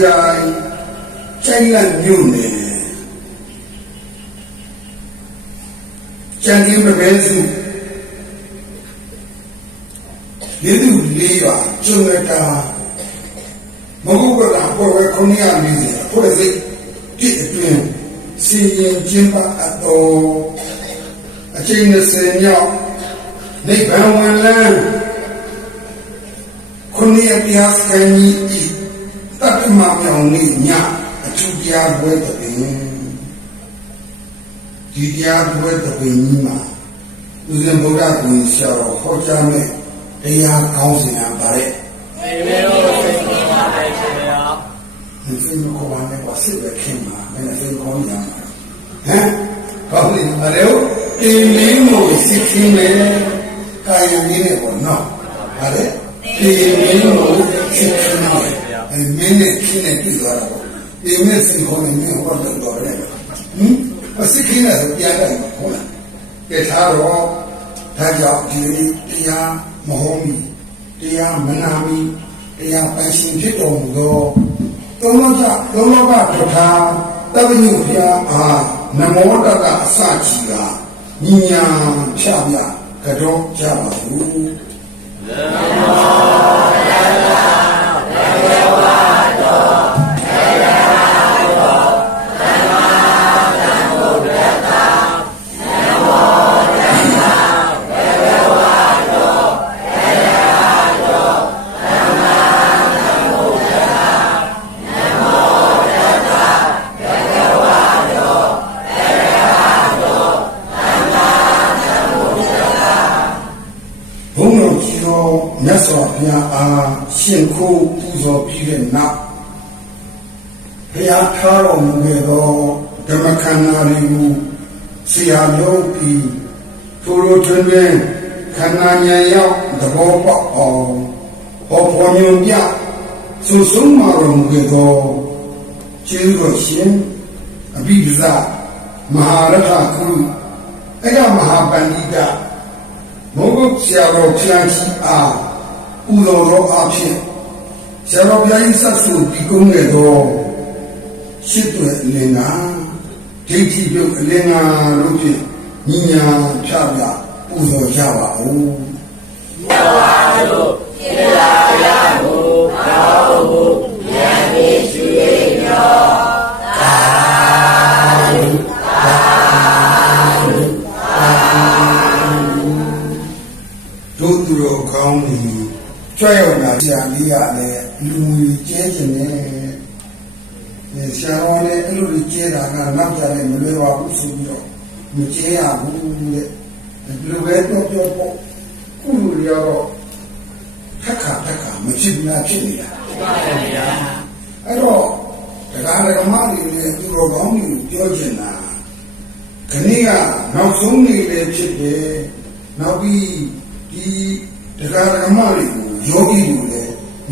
ပုံခရိုင်ကျိုင်းလန့်မြို့နယ်ကျန်ဒီမပဲစုလေသူလေးပါကျွမ်းတာမဟုတ်ကလားပေါ်ဝဲခုနှစ်ရနေစီဖွဲ့စိတ်ပြည့်အတွင်းစီရင်ကျင်းပအပ်တော်အချိန်20မြောက်နိဗ္ဗာန်ဝင်လန်းခုနှစ်ရပြားစကန်ကြီးဤတတ္တ မပြောင်နေညအထူးပြားပွဲတပင်ဒီပြားပွဲတပင်ကြီးမှာဦးဇင်ဗုဒ္ဓဂုဏ်ဆရာတော်ဟောကြားမဲ့တရားကောင်းစဉ်အပါတဲ့ဒီမေရောစိတ်ကောင်းပါလေရှင်ဗျာဒီစိတ်ကိုပါနဲ့ပါစစ်ပဲခင်မှာမင်းစိတ်ကောင်းရမှာဟမ်ဘာလို့လဲအရောအင်းလင်းကိုစစ်ခင်းမယ်ကာယရင်းနဲ့ပေါ့နော်ဟာလေအင်းလင်းကိုစစ်ခင်းမယ်အဲ မင်းနဲ့ခင်းနဲ့တွေ့သွားတာပေါ့ဒီမင်းစိတ်ကောင်းနေမင်းဟောတော့တော့တယ်ဟင်အစစ်ခင်းနဲ့ဆိုပြန်လိုက်မှာဟုတ်လားကဲထားတော့ဒါကြောင့်ဒီတရားမဟုတ်ဘူးတရားမနာမီတရားပိုင်ရှင်ဖြစ်တော်မူသောသုံးလောကသုံးလောကပဋ္ဌာတပ္ပညုဖျားအားနမောတတအစကြီးကညီညာဖြာပြကတော့ကြပါဘူးဘု တော်ကြီးတော်မြတ်စွာဘုရားအားရှင်ခိုးပူဇော်ပြီးတဲ့နောက်ဘုရားထားတော်မူခဲ့သောဓမ္မခန္ဓာတွေကိုဆရာမျိုးပြီးထိုလိုတွင်တွင်ခန္ဓာဉာဏ်ရောက်သဘောပေါက်အောင်ဟောပေါ်ညွန်ပြသုဆုံးမာတော်မူခဲ့သောကျေးဇူးတော်ရှင်အဘိဓဇမဟာရထကုအဲ့ကမဟာပန္တိတ မောဂုတ်ဆရာတော်ဖျားကြီးအားပူတော်တော်အဖြစ်ဆရာတော်ဘုရားကြီးဆက်ဆူဒီကုန်းခဲ့တော်ရှစ်တွေအလင်္ကာဒိဋ္ဌိပြုတ်အလင်္ကာတို့ဖြင့်ညီညာဖြပြပူဇော်ကြပါဦးတို့ လာဆရာလေးကလည်းလူကြီးကျဲကျင်နေဒီဆရာတော်လည်းအဲ့လိုကြီးကျဲတာကနောက်ကြလည်းမလွယ်ပါဘူးဆိုပြီးတော့မကျဲရဘူးတဲ့ဒီလိုပဲတော့ပြောပေါ့ခုလူတွေကတော့ထက်ခါထက်ခါမဖြစ်ဘူးလားဖြစ်နေတာအဲ့တော့တရားဓမ္မတွေလည်းသူတော်ကောင်းတွေကိုပြောချင်တာခဏကနောက်ဆုံးနေလည်းဖြစ်တယ်နောက်ပြီးဒီတရားဓမ္မတွေကိုယောဂီတွေလည်း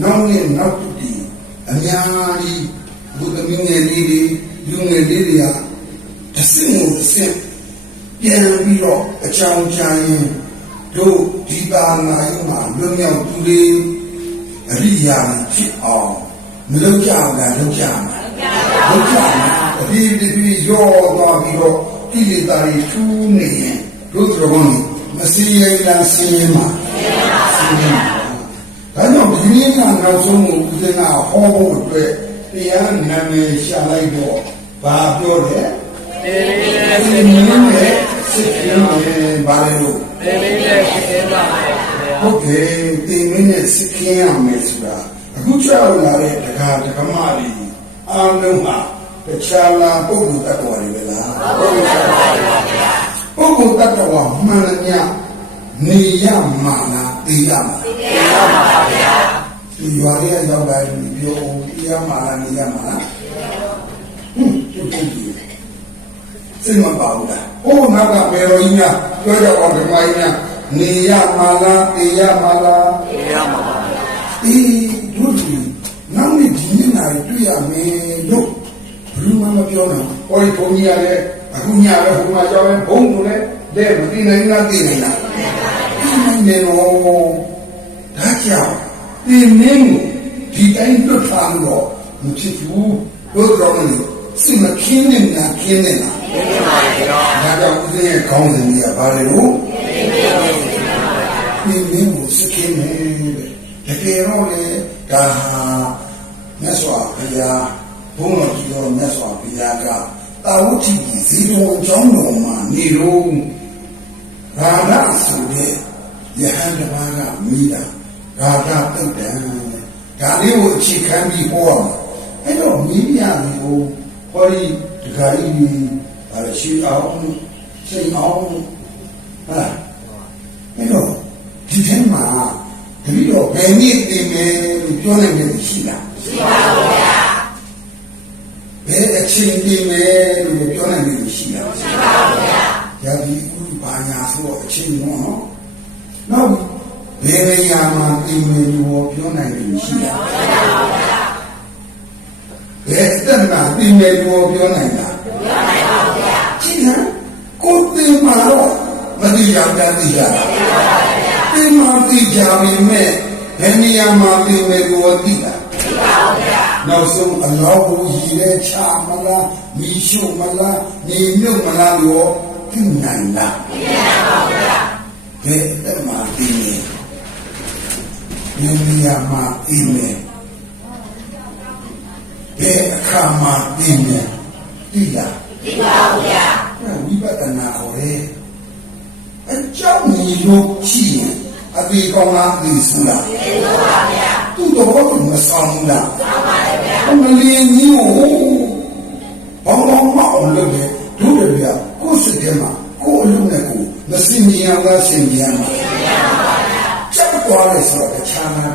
နောက်နဲ့နောက်တည်အများကြီးဘုဒ္ဓမင်းငယ်လေးတွေလူငယ်လေးတွေကတစ်စင်းကိုတစ်စင်းပြန်ပြီးတော့အချောင်ချရင်တို့ဒီပါနာယမှာလွတ်မြောက်သူတွေအရိယာဖြစ်အောင်မလုပ်ကြဘူးလားလုပ်ကြမှာလုပ်ကြမှာအဒီဒီဒီရောသွားပြီးတော့ကိလေသာတွေထူးနေရင်တို့တော်ကောင်းကြီးမစည်းရဲလားစည်းရဲမှာစည်းရဲမှာ ဒါကြောင့်ဒီနေ့ကနောက်ဆုံးကိုဦးဇင်းကဟောဖို့အတွက်တရားနာမည်ရှာလိုက်တော့ဘာပြောတယ်တေးလေးနဲ့ဒီစိတ်မကြီးင်းပါနဲ့စိတ်ကြီးနဲ့ဘာလဲလို့တေးလေးနဲ့စိတ်ကြီးပါခင်ဗျာဟုတ်တယ်ဒီမင်းနဲ့စိတ်ကြီးရမယ်ဆိုတာအခုကြောက်လာတဲ့တရားဓမ္မတွေအားလုံးဟာတခြားလားပုဂ္ဂိုလ်တ attva တွေပဲလားပုဂ္ဂိုလ်တ attva ပါဗျာပုဂ္ဂိုလ်တ attva မှန်ညနေရမှာလား သိရမှာသိရမှာပါဗျာဒီရွာလေးရောက်လာပြီပြောသိရမှာလားနေရမှာလားဟွန်းဒီပုဂ္ဂိုလ်စိတ်မပါဘူးလားဟိုနောက်ကမေတော်ကြီးများပြောကြအောင်ဓမ္မကြီးများနေရမှာလားသိရမှာလားတေးရမှာပါအေးတို့ဒီနောက်နေ့ဒီနေ့နာရီတွေ့ရမယ်လို့ဘယ်လိုမှမပြောနိုင်ဘူး။ဟောဒီဘုံကြီးကလည်းအခုညလည်းဘုံမှာကြောင်းရင်ဘုံကိုလည်းတဲ့မသိနိုင်လားသိနိုင်လား။သိနိုင် တယ်တော့ဒါကြောင့်ဒီမင်းကိုဒီတိုင်းလွတ်ထားလို့မဖြစ်ဘူး။တို့တော်မလို့စိတ်မခင်းနဲ့နာခင်းနဲ့လားတေးရပါဗျာ။ဒါကြောင့်ဦးဇင်းရဲ့ခေါင်းစဉ်ကြီးကဘာလဲလို့ဒီမင်းကိုစကင်းနေတယ်တကယ်တော့လေဒါဟာမြတ်စွာဘုရားဘုန်းတော်ကြီးတော်မြတ်စွာဘုရားကတာဝတိကြီးဇီတော်အကြောင်းတော်မှာနေတော့ရာဓဆိုတဲ့ ယဟန်တစ်ပါးကမိတာရာဓတုတ်တံဒါလေးကိုအခြေခံပြီးဟောရမှာအဲ့တော့မိပြပြီကိုဟောဒီဒကာကြီးကြီးအဲရှိအောင်စိတ်အောင်ဟာအဲ့တော့ဒီထဲမှာတပည့်တော်ဘယ်နည်းသိမယ်လို့ပြောနိုင်တယ်ရှိလားရှိပါဘူးဗျာဘယ်အချိန်သိမယ်လို့ပြောနိုင်တယ်ရှိလားရှိပါဘူးဗျာယာဒီဥပဘာညာဆိုတော့အချိန်တော့နော် နောက်ဘယ်နေရာမှာသိမယ်လို့ပြောနိုင်တယ်ရှိလားရှိပါဘူးဗျာဘယ်အတက်မှာသိမယ်လို့ပြောနိုင်လားပြောနိုင်ပါဘူးဗျာကြည့်ဟမ်ကိုယ်သိမှာတော့မသိရဘူးသိရလားဒီမှာသိကြပြီမဲ့ဘယ်နေရာမှာသိမယ်ကိုသိတာသိပါဘူးဗျာနောက်ဆုံးအလောကိုရည်ရဲချမလားမိရှုမလားညီမြုပ်မလားလို့သိနိုင်လားသိနိုင်ပါဘူးဗျာဘယ် အဲ့မှာသိနေဘယ်နေရာမှာသိမယ်ဘယ်အခါမှာသိမယ်သိလားသိပါဘူးဗျာဝိပဿနာခေါ်တယ်အကြောင်းကြီးလို့ရှိရင်အသေးကောင်းလားအသေးဆူလားသေလို့ပါဗျာသူ့တော့ဘာမဆောင်ဘူးလားဆောင်ပါလေဗျာအမလီကြီးကိုဘောင်းဘောင်းမအောင်လုပ်တယ်တို့တယ်ဗျာကိုယ်စိတ်ထဲမှာကိုယ်အလုံးနဲ့ကိုယ်မစင်မြင်အောင်လားစင်မြင်အောင်လားစင်မြင်ပါဗျာကြောက် သွားလဲဆိုတော့တခြားမှာ